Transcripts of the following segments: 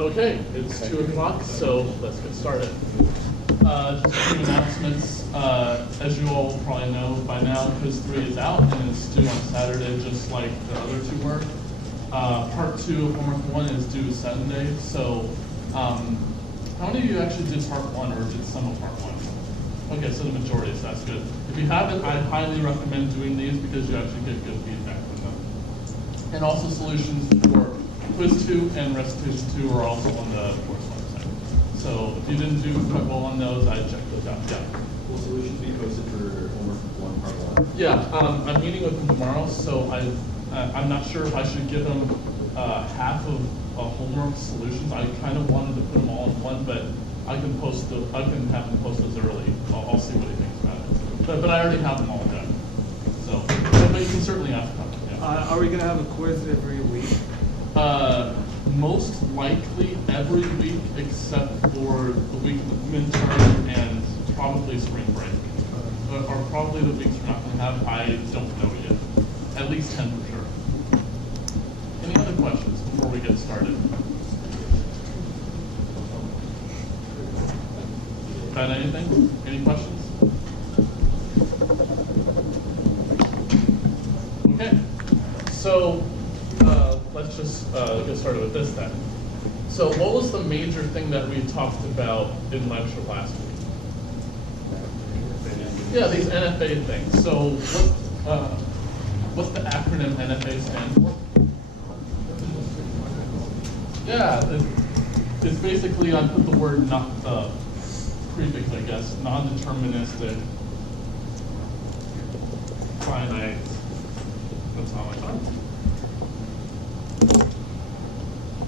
Okay, it's 2 o'clock, so let's get started. Just a few announcements. As you all probably know by now, quiz 3 is out and it's due on Saturday, just like the other 2 were. Part 2 of homework 1 is due Sunday. So, how many of you actually did part 1 or did some of part 1? Okay, so the majority, so that's good. If you haven't, I highly recommend doing these because you actually get good feedback from them. And also solutions for quiz 2 and recitation 2 are also on the course website. So if you didn't do quite well on those, I'd check those out. Yeah. Will solutions be posted for homework 1, part 1? Yeah, I'm meeting with them tomorrow, so I'm not sure if I should give them half of homework solutions. I kind of wanted to put them all in one, but I can have them post those early. I'll see what he thinks about it. But I already have them all done. So, but you can certainly ask them. Yeah. Are we going to have a quiz every week? Most likely every week except for the week of the midterm and probably spring break. Or probably the weeks we're not going to have, I don't know yet. At least 10 for sure. Any other questions before we get started? Got anything? Any questions? Okay. So let's just get started with this then. So what was the major thing that we talked about in lecture last week? Yeah, these NFA things. So what's the acronym NFA stand for? Yeah, it's basically, I put the word not prefix, I guess, non-deterministic, finite. That's how I thought.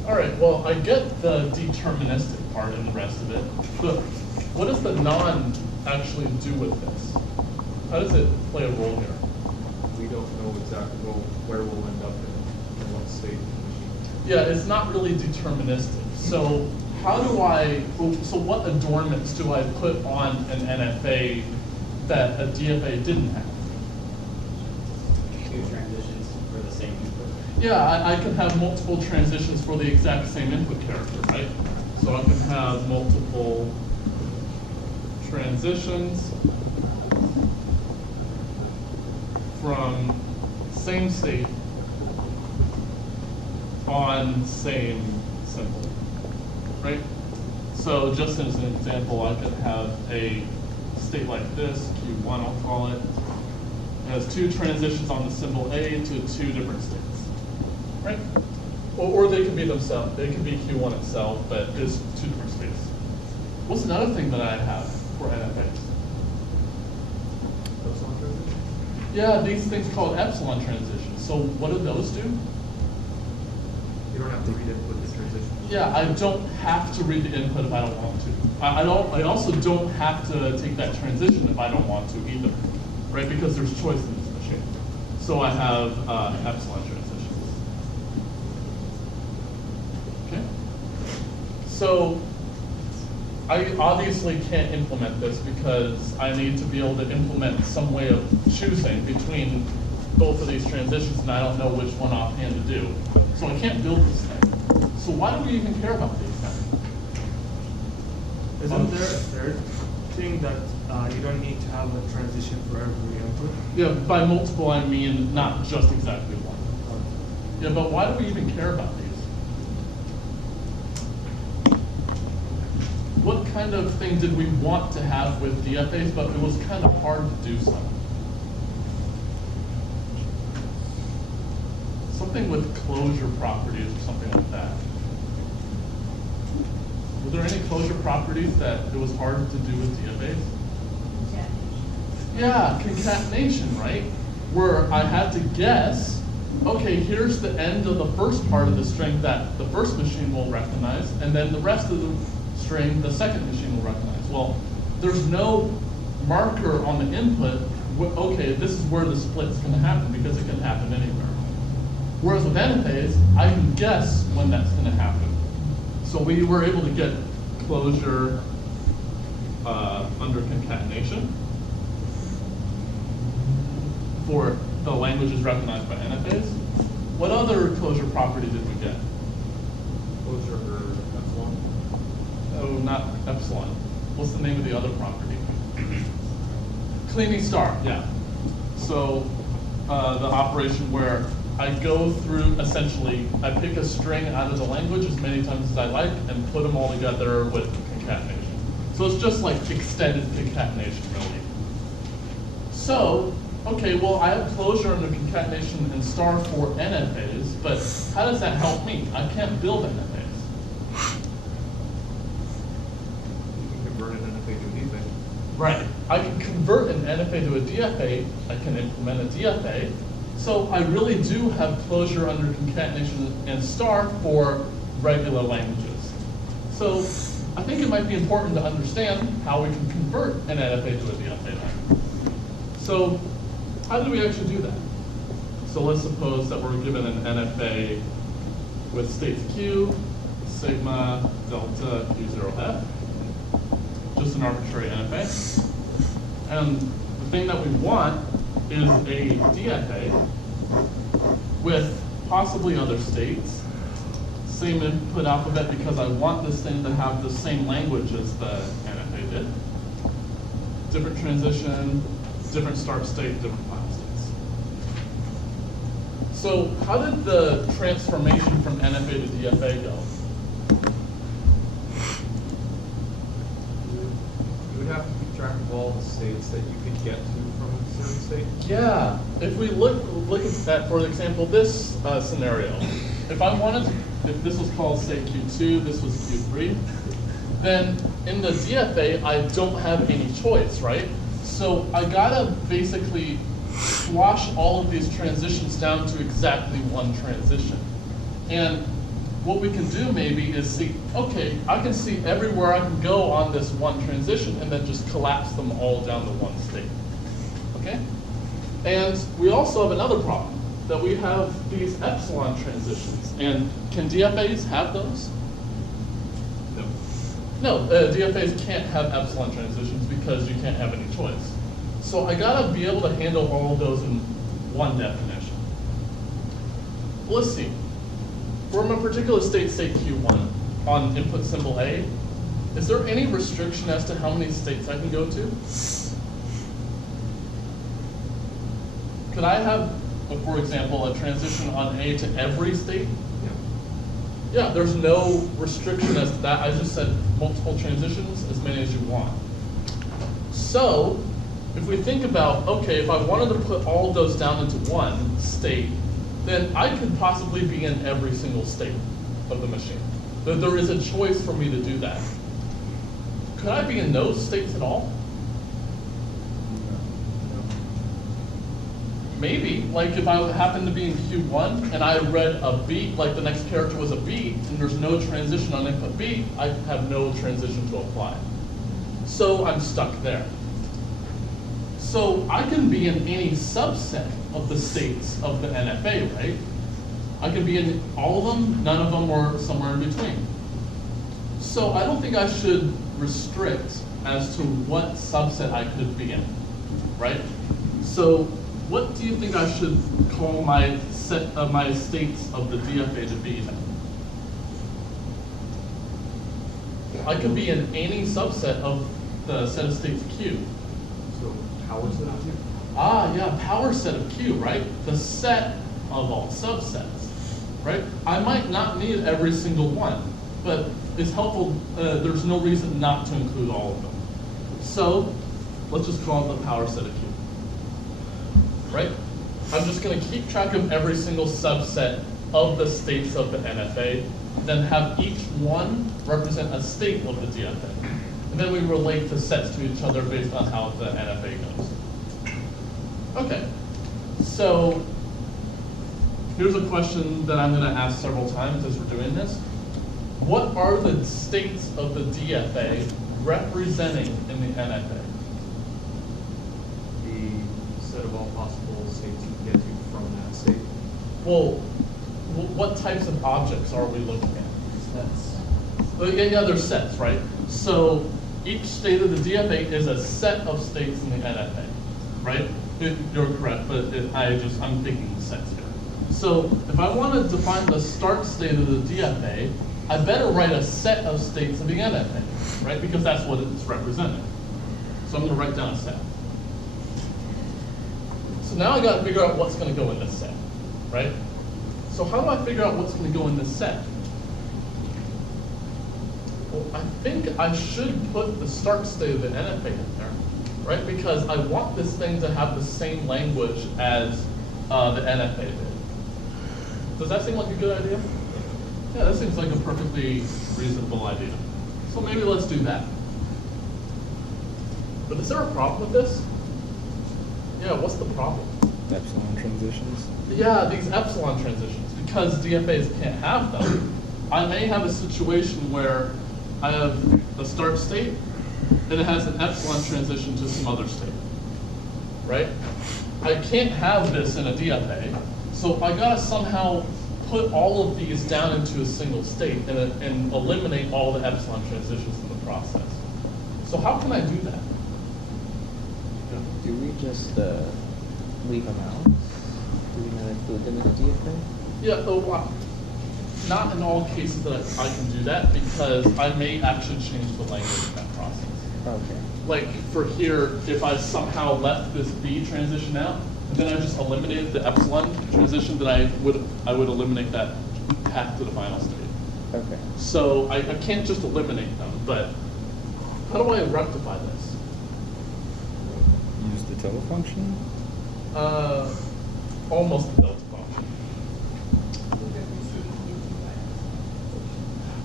All right, well, I get the deterministic part and the rest of it, but what does the non actually do with this? How does it play a role here? We don't know exactly where we'll end up in what state of the machine. Yeah, it's not really deterministic. So so what adornments do I put on an NFA that a DFA didn't have? 2 transitions for the same input. Yeah, I can have multiple transitions for the exact same input character, right? So I can have multiple transitions from same state on same symbol, right? So just as an example, I could have a state like this, Q1 I'll call it. It has 2 transitions on the symbol A to 2 different states, right? Or they could be themselves. They could be Q1 itself, but it's 2 different states. What's another thing that I have for NFAs? Epsilon transition? Yeah, these things called epsilon transitions. So what do those do? You don't have to read it with the transition. Yeah, I don't have to read the input if I don't want to. I also don't have to take that transition if I don't want to either, right? Because there's choice in this machine. So I have epsilon transitions. Okay. So I obviously can't implement this because I need to be able to implement some way of choosing between both of these transitions, and I don't know which one offhand to do. So I can't build this thing. So why do we even care about these things? Isn't there a third thing that you don't need to have a transition for every input? Yeah, by multiple I mean not just exactly one. Yeah, but why do we even care about these? What kind of thing did we want to have with DFAs, but it was kind of hard to do so? Something with closure properties or something like that. Were there any closure properties that it was hard to do with DFAs? Yeah, concatenation, right? Where I had to guess, okay, here's the end of the first part of the string that the first machine will recognize, and then the rest of the string the second machine will recognize. Well, there's no marker on the input, okay, this is where the split's going to happen because it can happen anywhere. Whereas with NFAs, I can guess when that's going to happen. So we were able to get closure under concatenation for the languages recognized by NFAs. What other closure property did we get? Closure sugar epsilon? Oh, not epsilon. What's the name of the other property? Cleaning star, yeah. So the operation where I go through, essentially, I pick a string out of the language as many times as I like and put them all together with concatenation. So it's just like extended concatenation, really. So, okay, well, I have closure under concatenation and star for NFAs, but how does that help me? I can't build NFAs. You can convert an NFA to a DFA. Right. I can convert an NFA to a DFA. I can implement a DFA. So I really do have closure under concatenation and star for regular languages. So I think it might be important to understand how we can convert an NFA to a DFA then. So how do we actually do that? So let's suppose that we're given an NFA with states Q, sigma, delta, Q0F, just an arbitrary NFA. And the thing that we want is a DFA with possibly other states, same input alphabet because I want this thing to have the same language as the NFA did. Different transition, different start state, different final states. So how did the transformation from NFA to DFA go? You would have to keep track of all the states that you could get to from a certain state. Yeah, if we look at that, for example, this scenario, if I wanted to, if this was called, say, Q2, this was Q3, then in the DFA, I don't have any choice, right? So I gotta basically squash all of these transitions down to exactly one transition. And what we can do maybe is see, okay, I can see everywhere I can go on this one transition and then just collapse them all down to one state, okay? And we also have another problem, that we have these epsilon transitions. And can DFAs have those? No, DFAs can't have epsilon transitions because you can't have any choice. So I gotta be able to handle all of those in one definition. Let's see. From a particular state, say Q1, on input symbol A, is there any restriction as to how many states I can go to? Could I have, for example, a transition on A to every state? Yeah, there's no restriction as to that. I just said multiple transitions, as many as you want. So, if we think about, okay, if I wanted to put all of those down into one state, then I could possibly be in every single state of the machine. There is a choice for me to do that. Could I be in those states at all? Maybe, like if I happened to be in Q1 and I read a beat, like the next character was a beat, and there's no transition on input B, I have no transition to apply. So I'm stuck there. So I can be in any subset of the states of the NFA, right? I can be in all of them, none of them, or somewhere in between. So I don't think I should restrict as to what subset I could be in, right? So what do you think I should call my set of my states of the DFA to be then? I could be in any subset of the set of states Q. So power set of Q? Ah, yeah, power set of Q, right? The set of all subsets, right? I might not need every single one, but it's helpful, there's no reason not to include all of them. So let's just call it the power set of Q, right? I'm just gonna keep track of every single subset of the states of the NFA, then have each one represent a state of the DFA. And then we relate the sets to each other based on how the NFA goes. Okay, so here's a question that I'm gonna ask several times as we're doing this. What are the states of the DFA representing in the NFA? The set of all possible states you can get to from that state. Well, what types of objects are we looking at? Sets. Yeah, there's sets, right? So each state of the DFA is a set of states in the NFA, right? You're correct, but I'm thinking sets here. So if I want to define the start state of the DFA, I better write a set of states of the NFA, right? Because that's what it's representing. So I'm going to write down a set. So now I got to figure out what's going to go in this set, right? So how do I figure out what's going to go in this set? Well, I think I should put the start state of the NFA in there, right? Because I want this thing to have the same language as the NFA did. Does that seem like a good idea? Yeah, that seems like a perfectly reasonable idea. So maybe let's do that. But is there a problem with this? Yeah, what's the problem? Epsilon transitions. Yeah, these epsilon transitions, because DFAs can't have them. I may have a situation where I have a start state, and it has an epsilon transition to some other state, right? I can't have this in a DFA, so I gotta somehow put all of these down into a single state and eliminate all the epsilon transitions in the process. So how can I do that? Do we just leave them out? Do we not include them in a DFA? Yeah, not in all cases that I can do that, because I may actually change the language in that process. Okay. Like for here, if I somehow left this B transition out, and then I just eliminated the epsilon transition, then I would eliminate that path to the final state. Okay. So I can't just eliminate them, but how do I rectify this? Use the total function? Almost the delta function.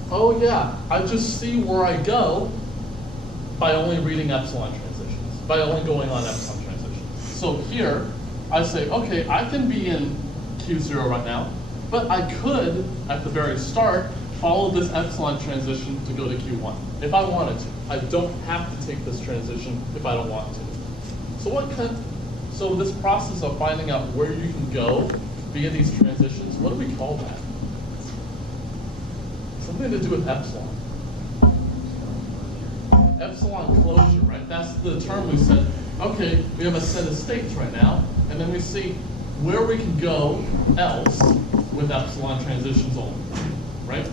Oh yeah, I just see where I go by only reading epsilon transitions, by only going on epsilon transitions. So here, I say, okay, I can be in Q0 right now, but I could, at the very start, follow this epsilon transition to go to Q1, if I wanted to. I don't have to take this transition if I don't want to. So this process of finding out where you can go via these transitions, what do we call that? Something to do with epsilon. Epsilon closure, right? That's the term we said, okay, we have a set of states right now, and then we see where we can go else with epsilon transitions only, right?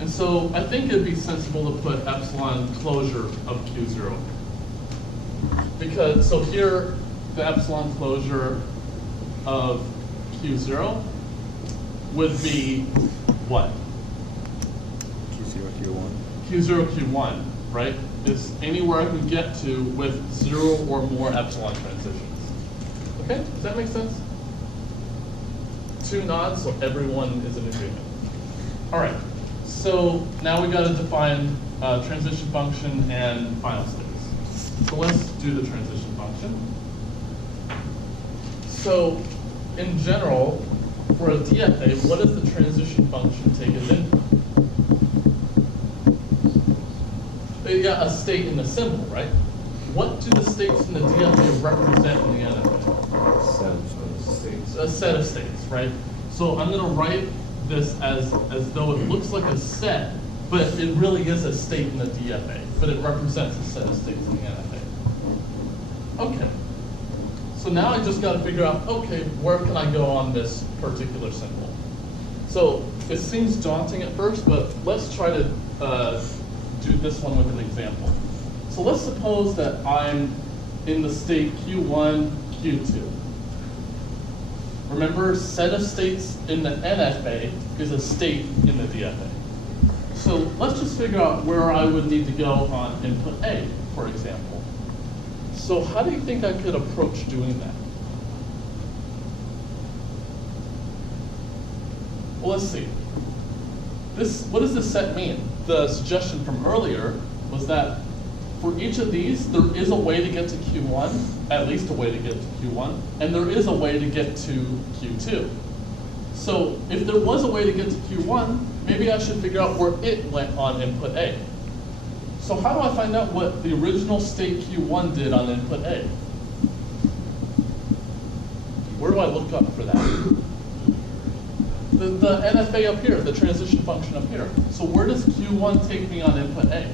And so I think it'd be sensible to put epsilon closure of Q0. Because, so here, the epsilon closure of Q0 would be what? Q0, Q1. Q0, Q1, right? Is anywhere I can get to with 0 or more epsilon transitions. Okay, does that make sense? 2 nods, so everyone is in agreement. All right, so now we got to define transition function and final states. So let's do the transition function. So in general, for a DFA, what does the transition function take as input? Yeah, a state in the symbol, right? What do the states in the DFA represent in the NFA? Set of states. A set of states, right? So I'm going to write this as though it looks like a set, but it really is a state in the DFA, but it represents a set of states in the NFA. Okay. So now I just got to figure out, okay, where can I go on this particular symbol? So it seems daunting at first, but let's try to do this one with an example. So let's suppose that I'm in the state Q1, Q2. Remember, set of states in the NFA is a state in the DFA. So let's just figure out where I would need to go on input A, for example. So how do you think I could approach doing that? Well, let's see. What does this set mean? The suggestion from earlier was that for each of these, there is a way to get to Q1, at least a way to get to Q1, and there is a way to get to Q2. So if there was a way to get to Q1, maybe I should figure out where it went on input A. So how do I find out what the original state Q1 did on input A? Where do I look up for that? The NFA up here, the transition function up here. So where does Q1 take me on input A?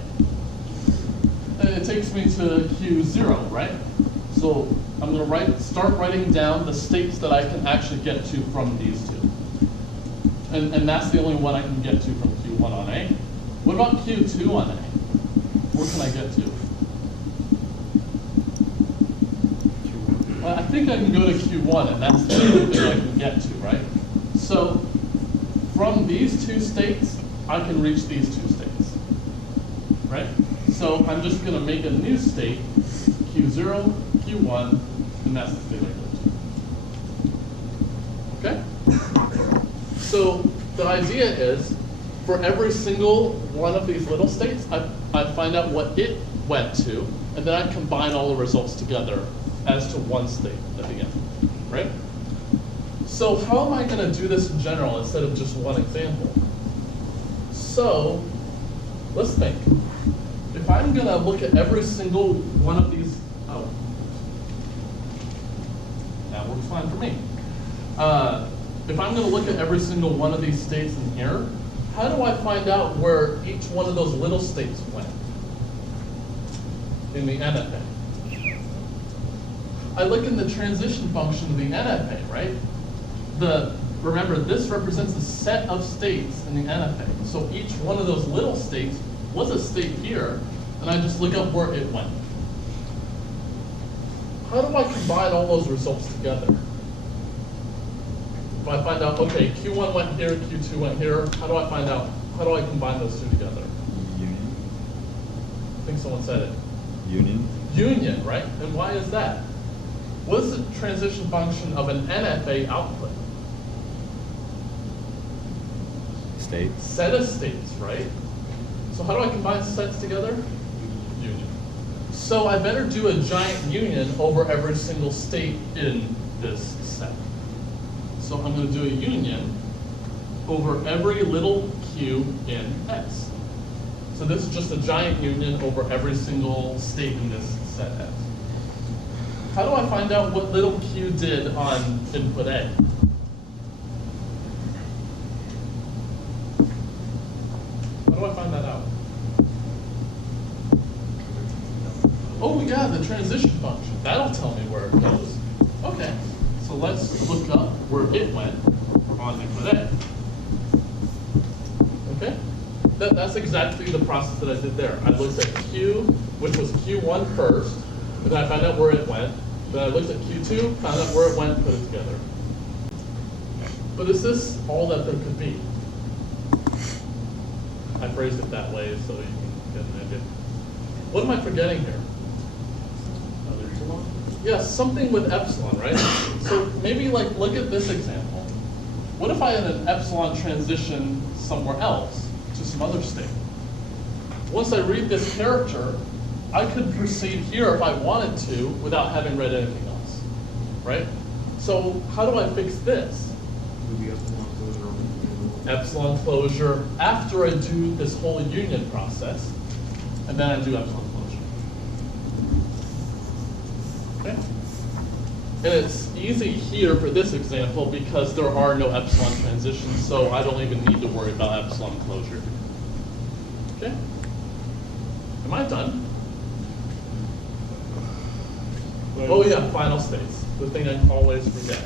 It takes me to Q0, right? So I'm going to start writing down the states that I can actually get to from these two. And that's the only one I can get to from Q1 on A. What about Q2 on A? Where can I get to? Well, I think I can go to Q1, and that's the only thing I can get to, right? So from these two states, I can reach these two states, right? So I'm just going to make a new state, Q0, Q1, and that's the state I go to. Okay? So the idea is, for every single one of these little states, I find out what it went to, and then I combine all the results together as to one state at the end, right? So how am I going to do this in general instead of just one example? So let's think. If I'm going to look at every single one of these, oh, that works fine for me. If I'm going to look at every single one of these states in here, how do I find out where each one of those little states went in the NFA? I look in the transition function of the NFA, right? Remember, this represents a set of states in the NFA. So each one of those little states was a state here, and I just look up where it went. How do I combine all those results together? If I find out, okay, Q1 went here, Q2 went here, how do I find out, how do I combine those two together? Union. I think someone said it. Union. Union, right? And why is that? What is the transition function of an NFA output? States. Set of states, right? So how do I combine sets together? Union. So I better do a giant union over every single state in this set. So I'm going to do a union over every little q in X. So this is just a giant union over every single state in this set X. How do I find out what little q did on input A? How do I find that out? Oh yeah, the transition function. That'll tell me where it goes. Okay, so let's look up where it went on input A. Okay, that's exactly the process that I did there. I looked at Q, which was Q1 first, and then I found out where it went. Then I looked at Q2, found out where it went, put it together. But is this all that there could be? I phrased it that way so you can get an idea. What am I forgetting here? Yeah, something with epsilon, right? So maybe like look at this example. What if I had an epsilon transition somewhere else to some other state? Once I read this character, I could proceed here if I wanted to without having read anything else, right? So how do I fix this? Epsilon closure after I do this whole union process, and then I do epsilon closure. Okay? And it's easy here for this example because there are no epsilon transitions, so I don't even need to worry about epsilon closure. Okay? Am I done? Oh yeah, final states. The thing I always forget.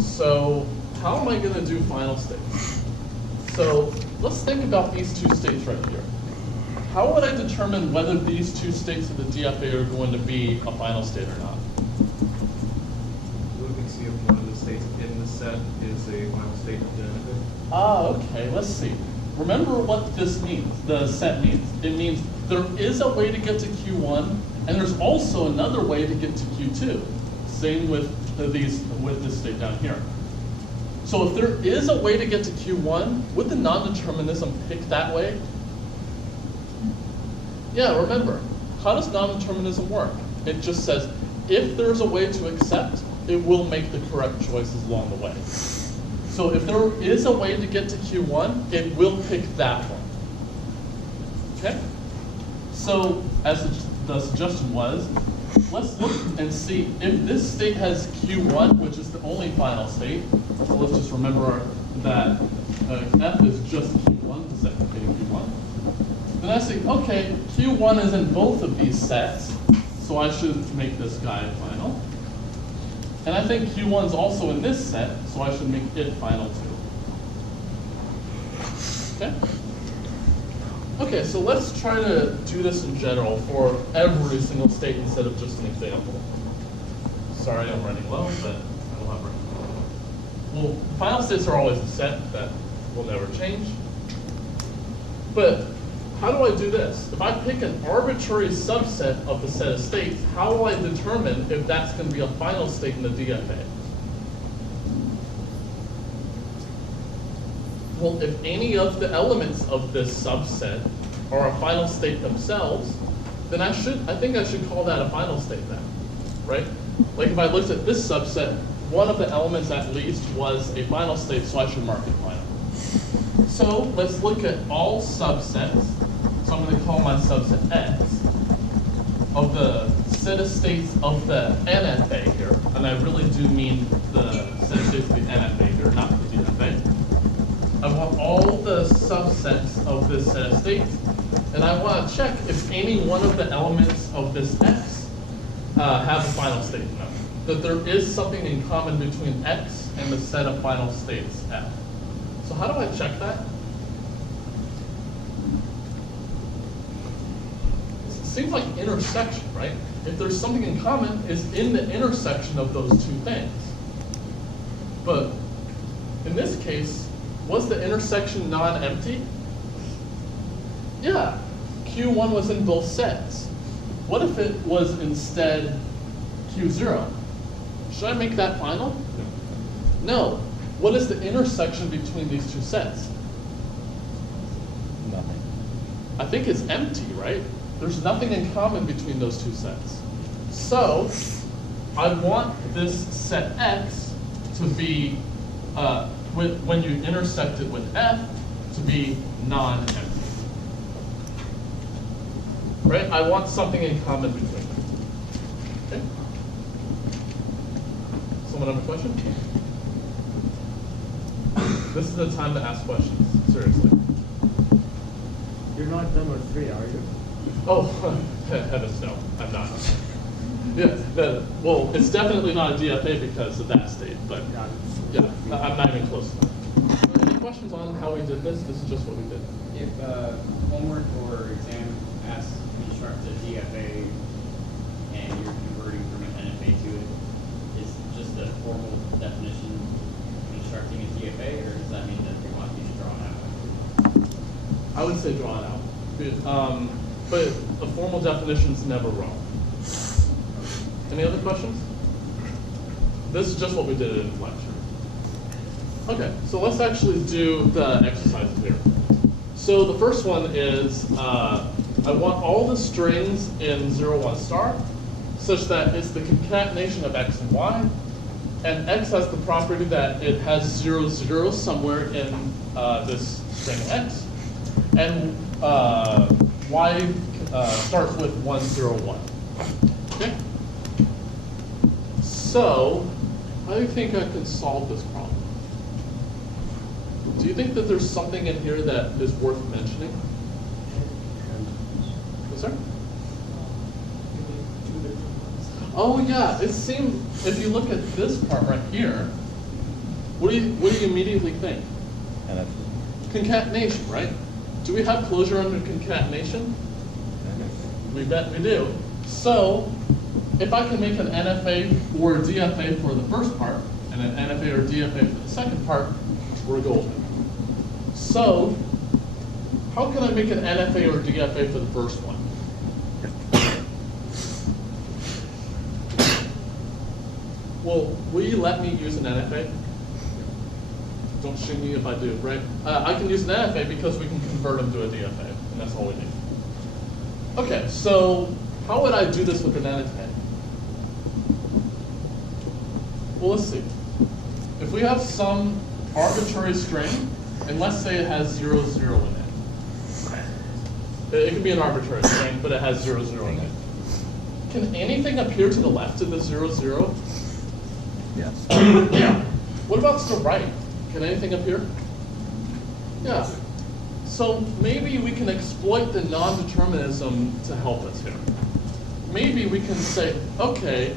So how am I going to do final states? So let's think about these two states right here. How would I determine whether these two states of the DFA are going to be a final state or not? Look and see if one of the states in the set is a final state of the NFA. Ah, okay, let's see. Remember what this means, the set means. It means there is a way to get to Q1, and there's also another way to get to Q2. Same with this state down here. So if there is a way to get to Q1, would the non-determinism pick that way? Yeah, remember, how does non-determinism work? It just says, if there's a way to accept, it will make the correct choices along the way. So if there is a way to get to Q1, it will pick that one. Okay? So as the suggestion was, let's look and see if this state has Q1, which is the only final state. So let's just remember that F is just Q1, the second state of Q1. Then I say, okay, Q1 is in both of these sets, so I should make this guy final. And I think Q1 is also in this set, so I should make it final too. Okay? Okay, so let's try to do this in general for every single state instead of just an example. Sorry, I'm running low, but I will have room. Well, final states are always a set that will never change. But how do I do this? If I pick an arbitrary subset of the set of states, how will I determine if that's going to be a final state in the DFA? Well, if any of the elements of this subset are a final state themselves, then I think I should call that a final state then, right? Like if I looked at this subset, one of the elements at least was a final state, so I should mark it final. So let's look at all subsets. So I'm going to call my subset X of the set of states of the NFA here, and I really do mean the set of states of the NFA here, not the DFA. I want all the subsets of this set of states, and I want to check if any one of the elements of this X have a final state in them. That there is something in common between X and the set of final states F. So how do I check that? It seems like intersection, right? If there's something in common, it's in the intersection of those two things. But in this case, was the intersection non-empty? Yeah, Q1 was in both sets. What if it was instead Q0? Should I make that final? No. What is the intersection between these two sets? Nothing. I think it's empty, right? There's nothing in common between those two sets. So I want this set X to be, when you intersect it with F, to be non-empty. Right? I want something in common between them. Okay? Someone have a question? This is the time to ask questions, seriously. You're not done with 3, are you? Oh, heavens no, I'm not. Yeah, well, it's definitely not a DFA because of that state, but yeah, I'm not even close to that. Any questions on how we did this? This is just what we did. If homework or exam asks to construct a DFA and you're converting from an NFA to it, is just a formal definition constructing a DFA, or does that mean that they want you to draw it out? I would say draw it out. But a formal definition is never wrong. Any other questions? This is just what we did in the lecture. Okay, so let's actually do the exercises here. So the first one is, I want all the strings in 0, 1 star such that it's the concatenation of X and Y, and X has the property that it has 0, 0 somewhere in this string X, and Y starts with 1, 0, 1. Okay? So, I think I can solve this problem. Do you think that there's something in here that is worth mentioning? Yes, sir? Oh yeah, it seems, if you look at this part right here, what do you immediately think? NFA. Concatenation, right? Do we have closure under concatenation? We bet we do. So, if I can make an NFA or a DFA for the first part, and an NFA or DFA for the second part, we're golden. So, how can I make an NFA or DFA for the first one? Well, will you let me use an NFA? Don't shoot me if I do, right? I can use an NFA because we can convert them to a DFA, and that's all we need. Okay, so how would I do this with an NFA? Well, let's see. If we have some arbitrary string, and let's say it has 0, 0 in it. It can be an arbitrary string, but it has 0, 0 in it. Can anything appear to the left of the 0, 0? Yes. Yeah. What about to the right? Can anything appear? Yeah. So maybe we can exploit the non-determinism to help us here. Maybe we can say, okay,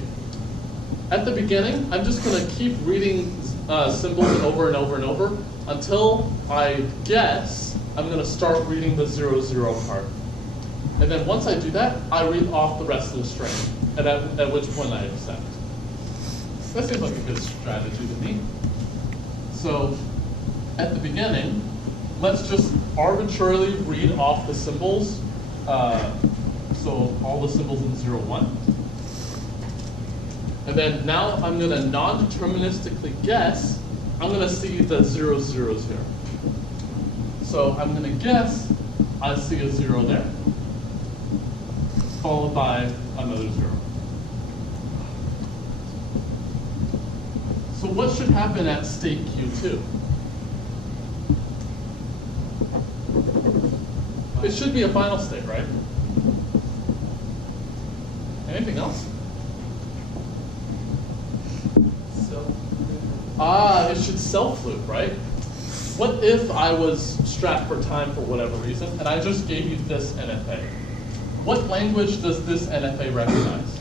at the beginning, I'm just going to keep reading symbols over and over and over until I guess I'm going to start reading the 0, 0 part. And then once I do that, I read off the rest of the string, and at which point I accept. That seems like a good strategy to me. So at the beginning, let's just arbitrarily read off the symbols. So all the symbols in 0, 1. And then now I'm going to non-deterministically guess. I'm going to see the 0, 0s here. So I'm going to guess I see a 0 there, followed by another 0. So what should happen at state Q2? It should be a final state, right? Anything else? It should self-loop, right? What if I was strapped for time for whatever reason, and I just gave you this NFA? What language does this NFA recognize?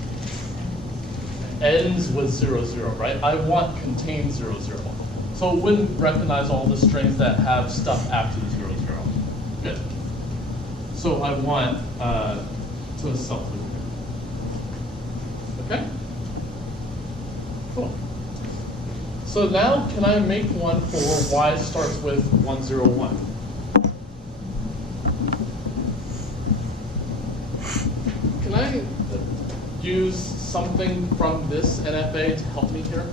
Ends with 0, 0, right? I want contains 0, 0. So it wouldn't recognize all the strings that have stuff after the 0, 0. Good. So I want to self-loop. Okay? Cool. So now can I make one for y starts with 1, 0, 1? Can I use something from this NFA to help me here?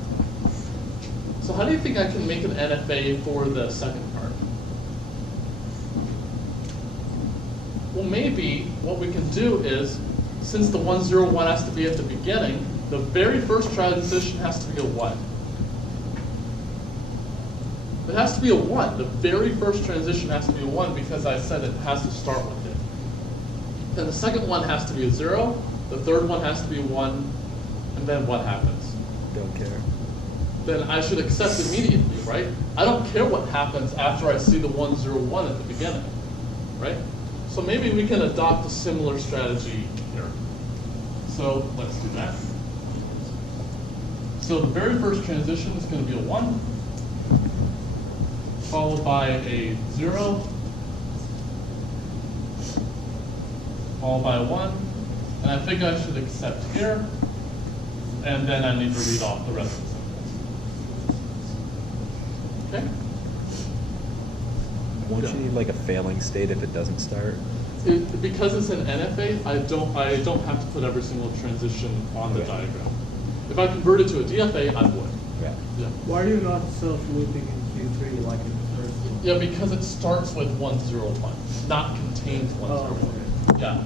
So how do you think I can make an NFA for the second part? Well, maybe what we can do is, since the 1, 0, 1 has to be at the beginning, the very first transition has to be a what? It has to be a 1. The very first transition has to be a 1 because I said it has to start with it. And the second one has to be a 0. The third one has to be a 1. And then what happens? Don't care. Then I should accept immediately, right? I don't care what happens after I see the 1, 0, 1 at the beginning, right? So maybe we can adopt a similar strategy here. So let's do that. So the very first transition is going to be a 1. Followed by a 0, followed by a 1, and I think I should accept here, and then I need to read off the rest of the sentence. Okay? Won't you need like a failing state if it doesn't start? Because it's an NFA, I don't have to put every single transition on the diagram. If I convert it to a DFA, I would. Yeah. Yeah. Why are you not self-looping in Q3 like in the first one? Yeah, because it starts with 1, 0, 1, not contains 1, 0, 1. Yeah.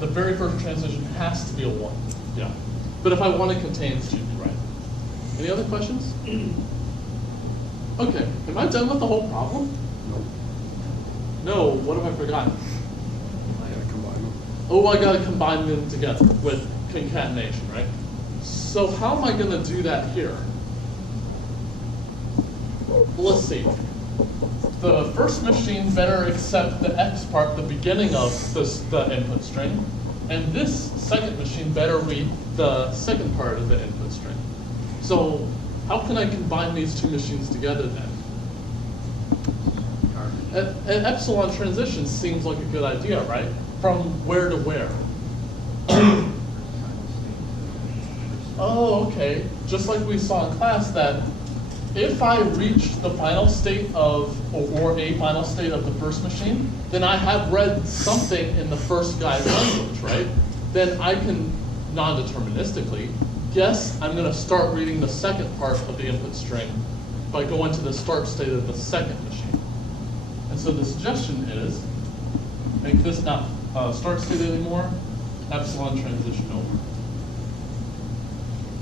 The very first transition has to be a 1. Yeah. But if I want it contains, you'd be right. Any other questions? Okay. Am I done with the whole problem? No. What have I forgotten? I gotta combine them. Oh, I gotta combine them together with concatenation, right? So how am I gonna do that here? Let's see. The first machine better accept the X part, the beginning of the input string, and this second machine better read the second part of the input string. So how can I combine these two machines together then? An epsilon transition seems like a good idea, right? From where to where? Oh, okay. Just like we saw in class that if I reach the final state of, or a final state of the first machine, then I have read something in the first guy's language, right? Then I can non-deterministically guess I'm going to start reading the second part of the input string by going to the start state of the second machine. And so the suggestion is, make this not start state anymore, epsilon transition over.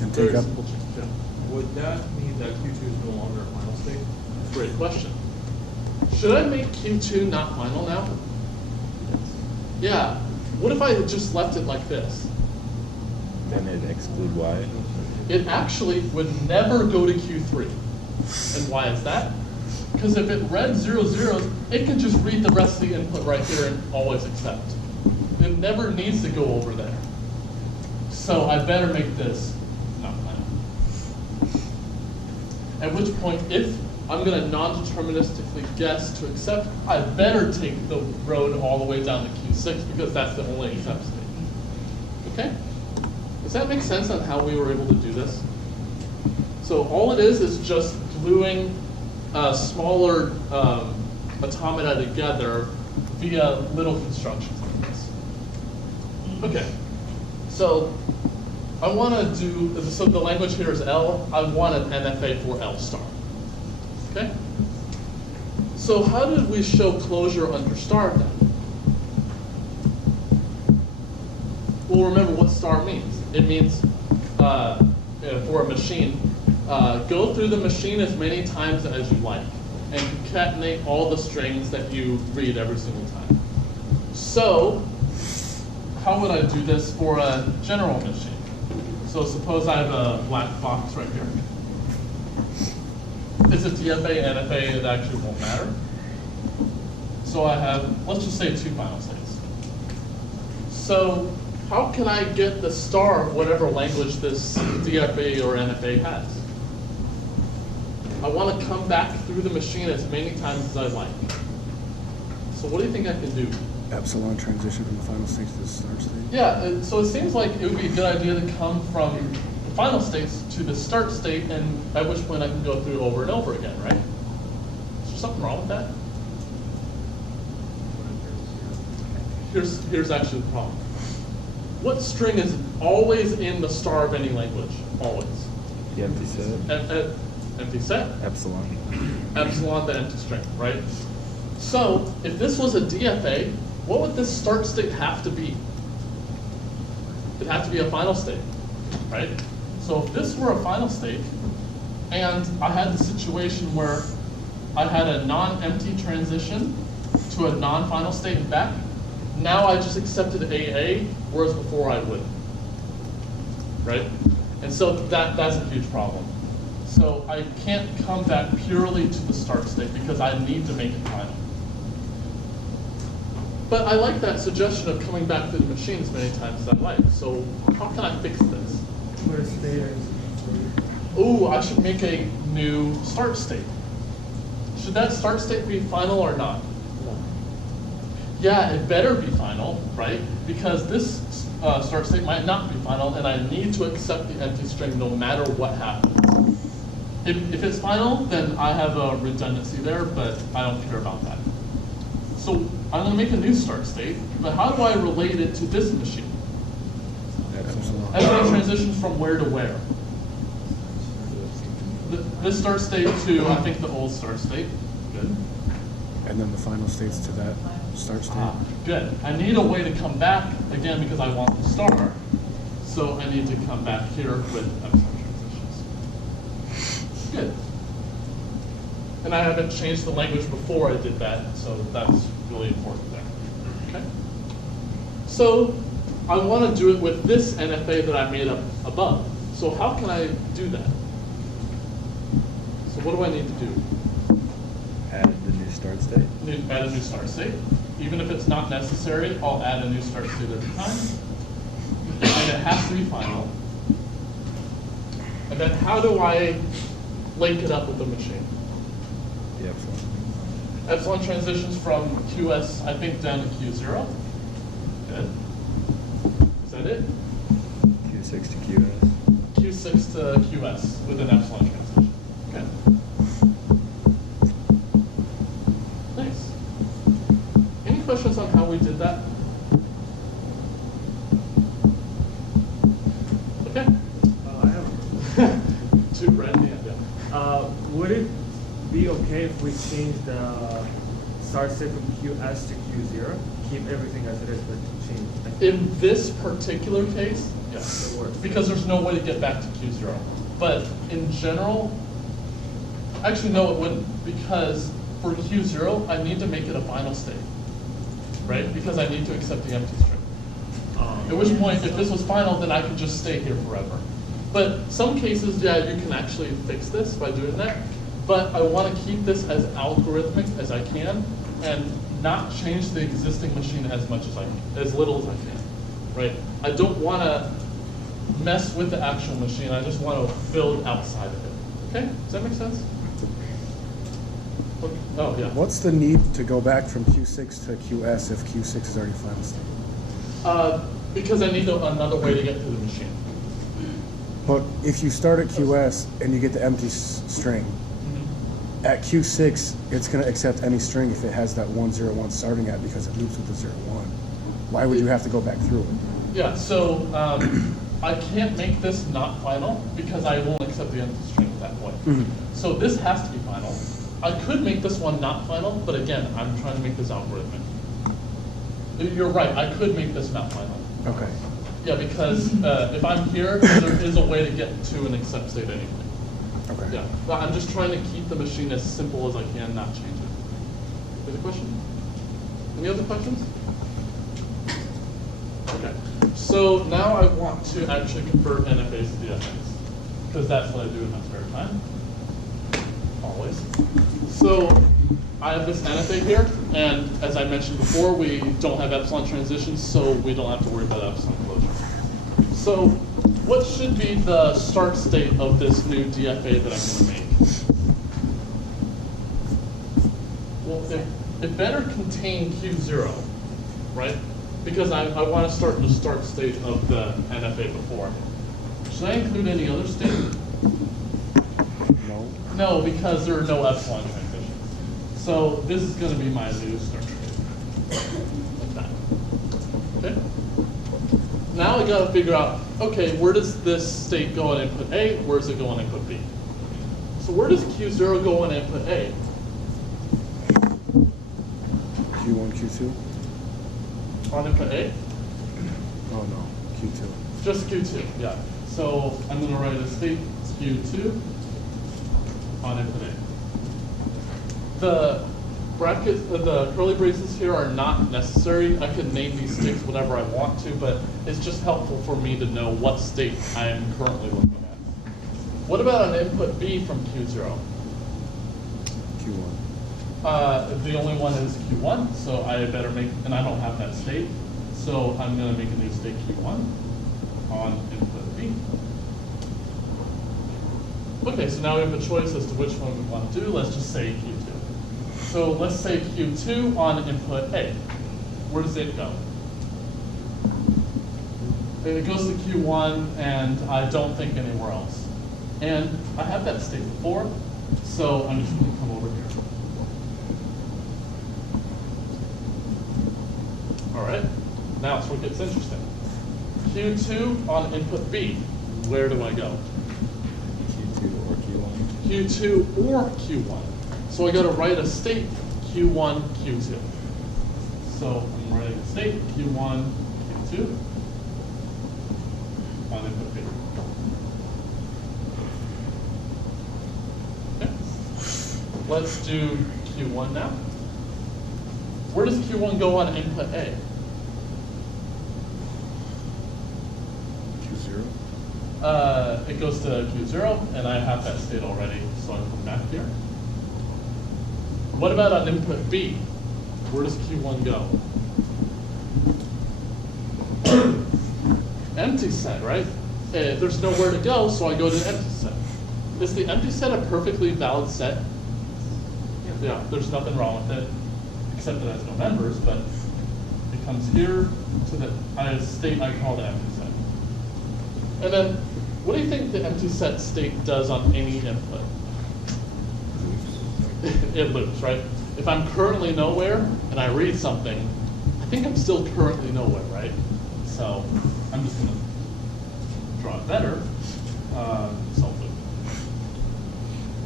And take up. Yeah. Would that mean that Q2 is no longer a final state? Great question. Should I make Q2 not final now? Yeah. What if I had just left it like this? Then it exclude Y. It actually would never go to Q3. And why is that? Because if it read 0, 0, it can just read the rest of the input right here and always accept. It never needs to go over there. So I better make this not final. At which point, if I'm going to non-deterministically guess to accept, I better take the road all the way down to Q6 because that's the only accept state. Okay? Does that make sense on how we were able to do this? So all it is just gluing smaller automata together via little constructions like this. Okay, so I want to do, so the language here is L. I want an NFA for L star. Okay? So how did we show closure under star then? Well, remember what star means. It means, for a machine, go through the machine as many times as you like and concatenate all the strings that you read every single time. So, how would I do this for a general machine? So suppose I have a black box right here. Is it DFA, NFA, it actually won't matter. So I have, let's just say 2 final states. So how can I get the star of whatever language this DFA or NFA has? I want to come back through the machine as many times as I like. So what do you think I can do? Epsilon transition from the final state to the start state? Yeah, so it seems like it would be a good idea to come from the final states to the start state, and at which point I can go through over and over again, right? Is there something wrong with that? Here's actually the problem. What string is always in the star of any language? Always. The empty set. Empty set? Epsilon. Epsilon, the empty string, right? So if this was a DFA, what would this start state have to be? It'd have to be a final state, right? So if this were a final state, and I had the situation where I had a non-empty transition to a non-final state and back, now I just accepted AA, whereas before I wouldn't, right? And so that's a huge problem. So I can't come back purely to the start state because I need to make it final. But I like that suggestion of coming back to the machine as many times as I like. So how can I fix this? Where's state? Ooh, I should make a new start state. Should that start state be final or not? No. Yeah, it better be final, right? Because this start state might not be final, and I need to accept the empty string no matter what happens. If it's final, then I have a redundancy there, but I don't care about that. So I'm going to make a new start state, but how do I relate it to this machine? Epsilon. Epsilon transitions from where to where? This start state to, I think, the old start state. Good. And then the final states to that start state. Good. I need a way to come back, again, because I want the star. So I need to come back here with epsilon transitions. Good. And I haven't changed the language before I did that, so that's really important there. Okay? So I want to do it with this NFA that I made up above. So how can I do that? So what do I need to do? Add the new start state. Add a new start state. Even if it's not necessary, I'll add a new start state every time. And it has to be final. And then how do I link it up with the machine? The epsilon. Epsilon transitions from QS, I think, down to Q0. Good. Is that it? Q6 to QS. Q6 to QS with an epsilon transition. Okay. Nice. Any questions on how we did that? Okay. I have. Too brandy, yeah. Would it be okay if we change the start state from QS to Q0? Keep everything as it is, but change. In this particular case, yes, It works. because there's no way to get back to Q0. But in general, actually no, it wouldn't, because for Q0, I need to make it a final state, right? Because I need to accept the empty string. At which point, if this was final, then I could just stay here forever. But some cases, yeah, you can actually fix this by doing that. But I want to keep this as algorithmic as I can and not change the existing machine as much as as little as I can, right? I don't want to mess with the actual machine. I just want to build outside of it. Okay? Does that make sense? Oh, yeah. What's the need to go back from Q6 to QS if Q6 is already final state? Because I need another way to get to the machine. But if you start at QS and you get the empty string, at Q6, it's going to accept any string if it has that 101 starting at because it loops with the 01. Why would you have to go back through it? Yeah, so I can't make this not final because I won't accept the empty string at that point. So this has to be final. I could make this one not final, but again, I'm trying to make this algorithmic. You're right, I could make this not final. Okay. Yeah, because if I'm here, there is a way to get to an accept state anyway. Okay. Yeah, but I'm just trying to keep the machine as simple as I can, not change it. Any question? Any other questions? Okay, so now I want to actually convert NFAs to DFAs, because that's what I do in my spare time, always. So I have this NFA here, and as I mentioned before, we don't have epsilon transitions, so we don't have to worry about epsilon closure. So what should be the start state of this new DFA that I'm going to make? Well, it better contain Q0, right? Because I want to start in the start state of the NFA before. Should I include any other state? No. No, because there are no epsilon transitions. So this is going to be my new start state. Like that. Okay? Now I got to figure out, okay, where does this state go on input A? Where does it go on input B? So where does Q0 go on input A? Q1, Q2? On input A? Oh no, Q2. Just Q2, yeah. So I'm going to write a state Q2 on input A. The brackets, the curly braces here are not necessary. I can name these states whatever I want to, but it's just helpful for me to know what state I'm currently looking at. What about an input B from Q0? Q1. The only one is Q1, so I better make, and I don't have that state, so I'm going to make a new state Q1 on input B. Okay, so now we have a choice as to which one we want to do. Let's just say Q2. So let's say Q2 on input A. Where does it go? It goes to Q1, and I don't think anywhere else. And I have that state before, so I'm just going to come over here. All right, now it's where it gets interesting. Q2 on input B, where do I go? Q2 or Q1? Q2 or Q1. So I got to write a state Q1, Q2. So I'm writing a state Q1, Q2 on input B. Okay. Let's do Q1 now. Where does Q1 go on input A? Q0? It goes to Q0, and I have that state already, so I come back here. What about on input B? Where does Q1 go? Empty set, right? There's nowhere to go, so I go to empty set. Is the empty set a perfectly valid set? Yeah, there's nothing wrong with it, except that it has no members, but it comes here to the state I call the empty set. And then, what do you think the empty set state does on any input? It loops, right? If I'm currently nowhere and I read something, I think I'm still currently nowhere, right? So I'm just going to draw it better. Self-loop.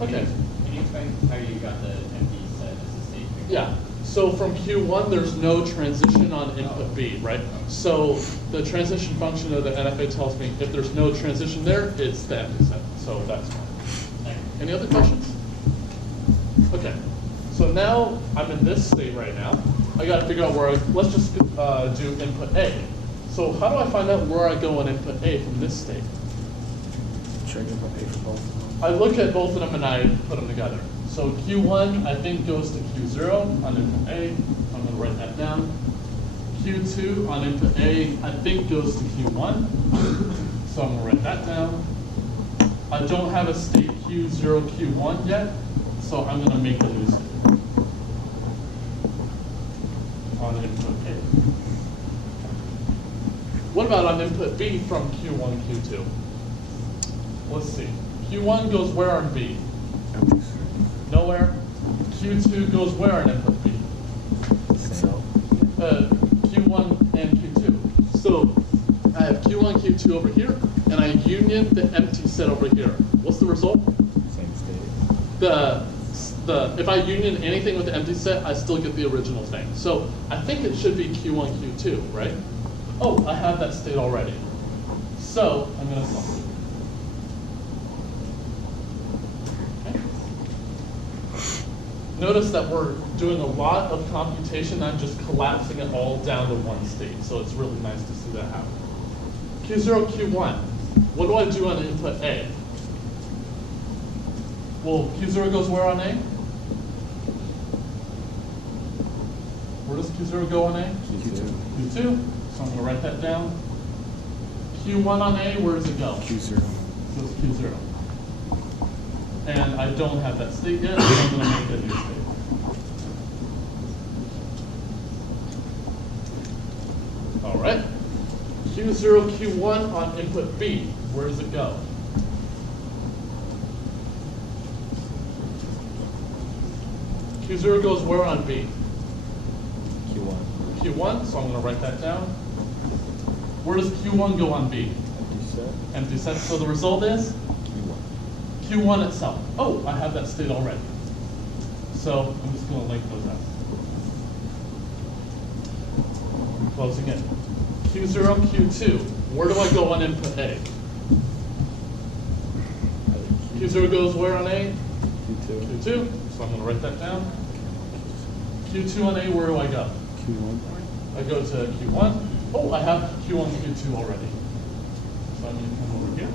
Okay. Can you explain how you got the empty set as a state? Yeah. So from Q1, there's no transition on input B, right? So the transition function of the NFA tells me if there's no transition there, it's the empty set. So that's fine. Any other questions? Okay. So now I'm in this state right now. I got to figure out where let's just do input A. So how do I find out where I go on input A from this state? Check input A for both. I look at both of them and I put them together. So Q1, I think, goes to Q0 on input A. I'm going to write that down. Q2 on input A, I think, goes to Q1. So I'm going to write that down. I don't have a state Q0, Q1 yet, so I'm going to make a new state. on input A. What about on input B from Q1, Q2? Let's see. Q1 goes where on B? Empty string. Nowhere. Q2 goes where on input B? So, Q1 and Q2. So I have Q1, Q2 over here, and I union the empty set over here. What's the result? Same state. If I union anything with the empty set, I still get the original thing. So I think it should be Q1, Q2, right? Oh, I have that state already. So I'm going to solve it. Okay. Notice that we're doing a lot of computation. I'm just collapsing it all down to one state. So it's really nice to see that happen. Q0, Q1. What do I do on input A? Well, Q0 goes where on A? Where does Q0 go on A? Q2. Q2. So I'm going to write that down. Q1 on A, where does it go? Q0. So it's Q0. And I don't have that state yet, so I'm going to make a new state. All right. Q0, Q1 on input B. Where does it go? Q0 goes where on B? Q1. Q1, so I'm going to write that down. Where does Q1 go on B? Empty set. Empty set. So the result is Q1. Q1 itself. Oh, I have that state already. So I'm just going to link those out. Closing it. Q0, Q2. Where do I go on input A? Q0 goes where on A? Q2. Q2. So I'm going to write that down. Q2 on A, where do I go? Q1. I go to Q1. Oh, I have Q1, Q2 already. So I'm going to come over here.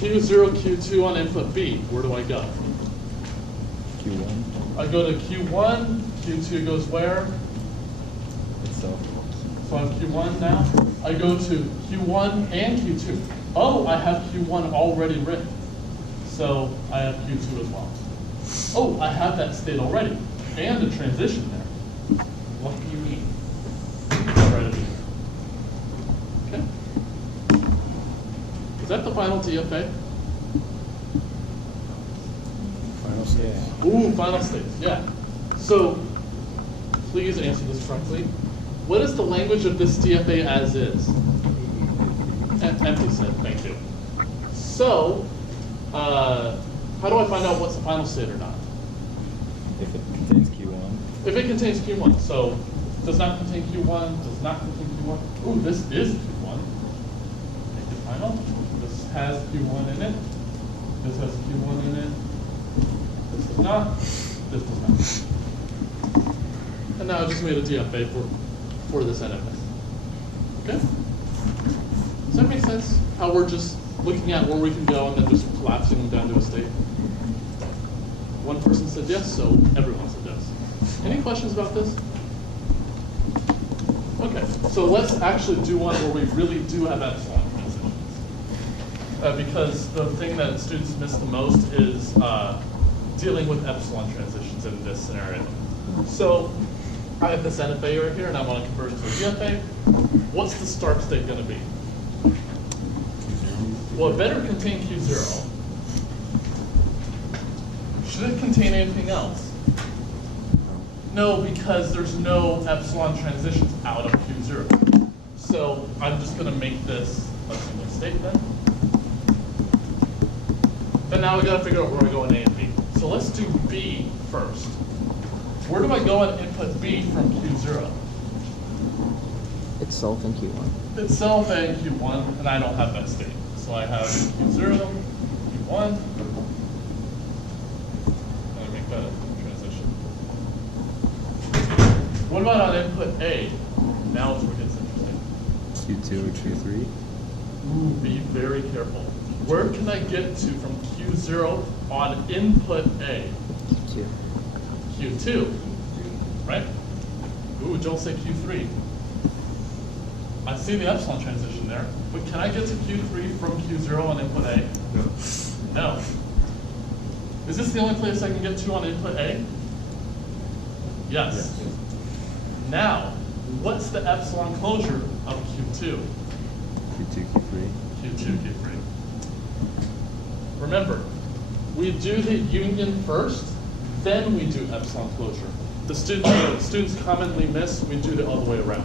Q0, Q2 on input B. Where do I go? Q1. I go to Q1. Q2 goes where? Itself. So I have Q1 now. I go to Q1 and Q2. Oh, I have Q1 already written. So I have Q2 as well. Oh, I have that state already. And a transition there. What do you mean? Already. Okay. Is that the final DFA? Final state. Ooh, final states, yeah. So, please answer this correctly. What is the language of this DFA as is? Empty set, thank you. So, how do I find out what's the final state or not? If it contains Q1. If it contains Q1, so does not contain Q1, does not contain Q1. Ooh, this is Q1. Make it final. This has Q1 in it. This has Q1 in it. This does not. This does not. And now I just made a DFA for this NFA. Okay? Does that make sense? How we're just looking at where we can go and then just collapsing them down to a state? One person said yes, so everyone said yes. Any questions about this? Okay, so let's actually do one where we really do have epsilon transitions. Because the thing that students miss the most is dealing with epsilon transitions in this scenario. So I have this NFA right here, and I want to convert it to a DFA. What's the start state going to be? Well, it better contain Q0. Should it contain anything else? No, because there's no epsilon transitions out of Q0. So I'm just going to make this a single state then. And now we got to figure out where we go in A and B. So let's do B first. Where do I go on input B from Q0? Itself and Q1. Itself and Q1, and I don't have that state. So I have Q0, Q1. And I make that a transition. What about on input A? Now is where it gets interesting. Q2 or Q3. Ooh, be very careful. Where can I get to from Q0 on input A? Q2. Q2, right? Ooh, don't say Q3. I see the epsilon transition there, but can I get to Q3 from Q0 on input A? No. No. Is this the only place I can get to on input A? Yes. Now, what's the epsilon closure of Q2? Q2, Q3. Q2, Q3. Remember, we do the union first, then we do epsilon closure. The students commonly miss, we do it all the way around.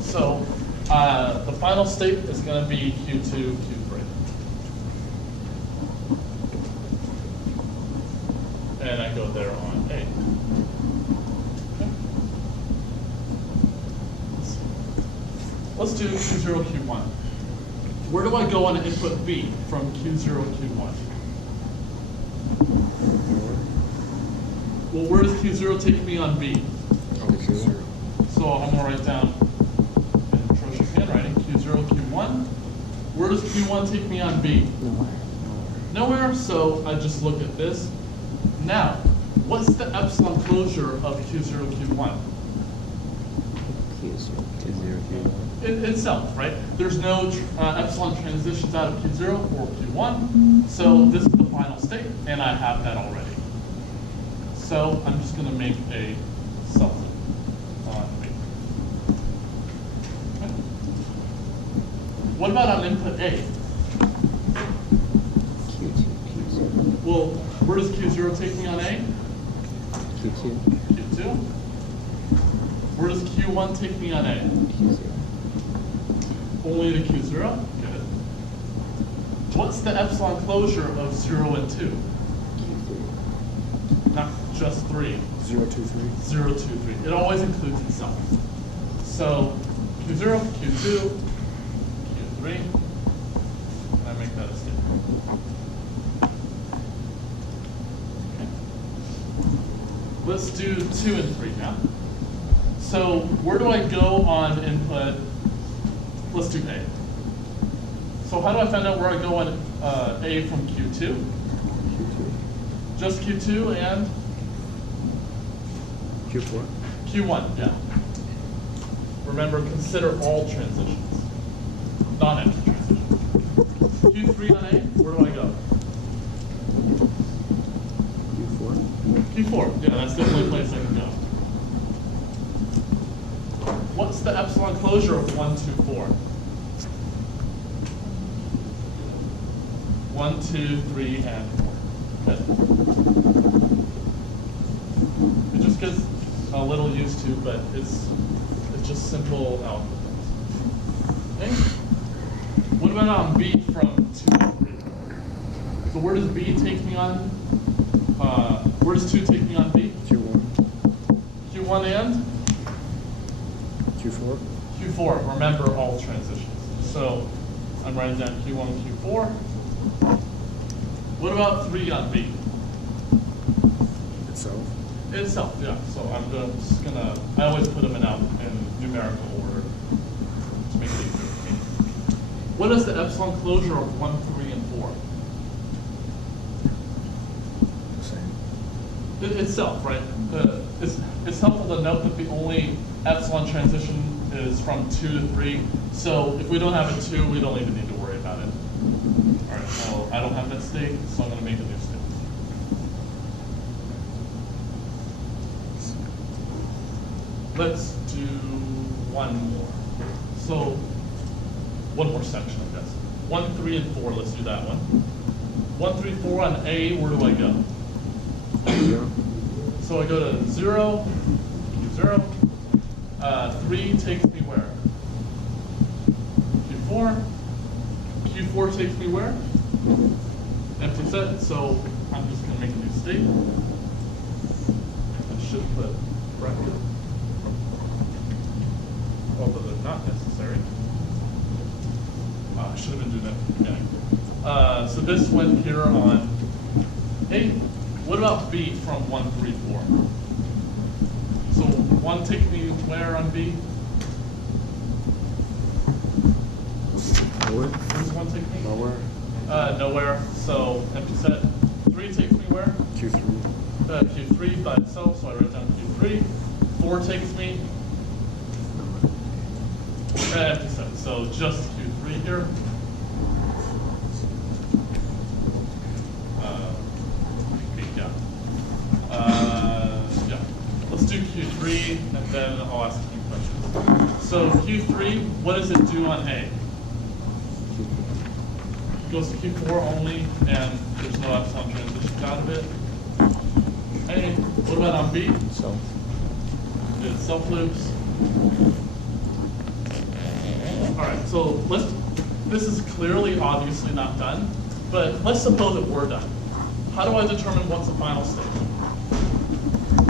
So the final state is going to be Q2, Q3. And I go there on A. Okay. Let's do Q0, Q1. Where do I go on input B from Q0, Q1? Well, where does Q0 take me on B? So I'm going to write down in atrocious handwriting, Q0, Q1. Where does Q1 take me on B? Nowhere, so I just look at this. Now, what's the epsilon closure of Q0, Q1? Q0, Q1. Itself, right? There's no epsilon transitions out of Q0 or Q1, so this is the final state, and I have that already. So I'm just going to make a self-loop on B. Okay. What about on input A? Q2, Q0. Well, where does Q0 take me on A? Q2, Q2. Where does Q1 take me on A? Q0. Only to Q0? Good. What's the epsilon closure of 0 and 2? Q3. Not just 3. 0, 2, 3. 0, 2, 3. It always includes itself. So Q0, Q2, Q3. And I make that a statement. Okay. Let's do 2 and 3 now. So where do I go on input? Let's do A. So how do I find out where I go on A from Q2? Q2. Just Q2 and Q4. Q1, yeah. Remember, consider all transitions, non-empty transitions. Q3 on A, where do I go? Q4. Q4, yeah, that's the only place I can go. What's the epsilon closure of 1, 2, 4? 1, 2, 3, and 4. Good. It just gets a little used to, but it's just simple algorithms. Okay. What about on B from 2 and 3? So where does B take me on? Where does 2 take me on B? Q1. Q1 and? Q4. Q4, remember all transitions. So I'm writing down Q1, Q4. What about 3 on B? Itself. Itself, yeah. So I'm just gonna, I always put them in numerical order to make it easier for me. What is the epsilon closure of 1, 3, and 4? Same. Itself, right? It's helpful to note that the only epsilon transition is from 2 to 3. So if we don't have a 2, we don't even need to worry about it. All right, well, I don't have that state, so I'm going to make a new state. Let's do one more. So one more section, I guess. 1, 3, and 4, let's do that one. 1, 3, 4 on A, where do I go? 0. So I go to 0, Q0. 3 takes me where? Q4. Q4 takes me where? Empty set, so I'm just going to make a new state. I should put bracket, although they're not necessary. I should have been doing that from the beginning. So this went here on A. What about B from 1, 3, 4? So 1 takes me where on B? Nowhere. Where does 1 take me? Nowhere. Nowhere. So empty set. 3 takes me where? Q3. Q3 by itself, so I write down Q3. 4 takes me empty set. So just Q3 here. let's do Q3, and then I'll ask a few questions. So Q3, what does it do on A? It goes to Q4 only, and there's no epsilon transitions out of it. A, what about on B? So, It's self loops. All right, so this is clearly, obviously not done, but let's suppose it were done. How do I determine what's the final state?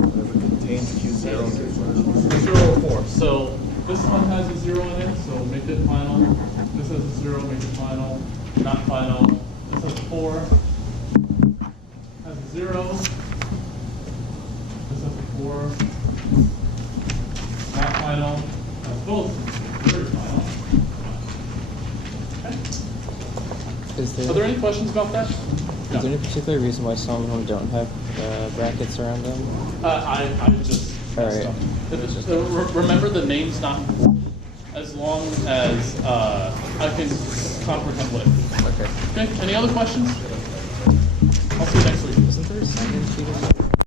Whatever contains Q0 and Q1. 0 or 4. So this one has a 0 in it, so make it final. This has a 0, make it final. Not final. This has a 4. Has a 0. This has a 4. Not final. Has both. Very final. Okay. is Are there any questions about that? is there any particular reason why some of them don't have brackets around them? I just messed Alright. up. Remember, the name's not important as long as I can comprehend what it is. Okay. Okay, any other questions? I'll see you next week. Isn't there a sign-in sheet?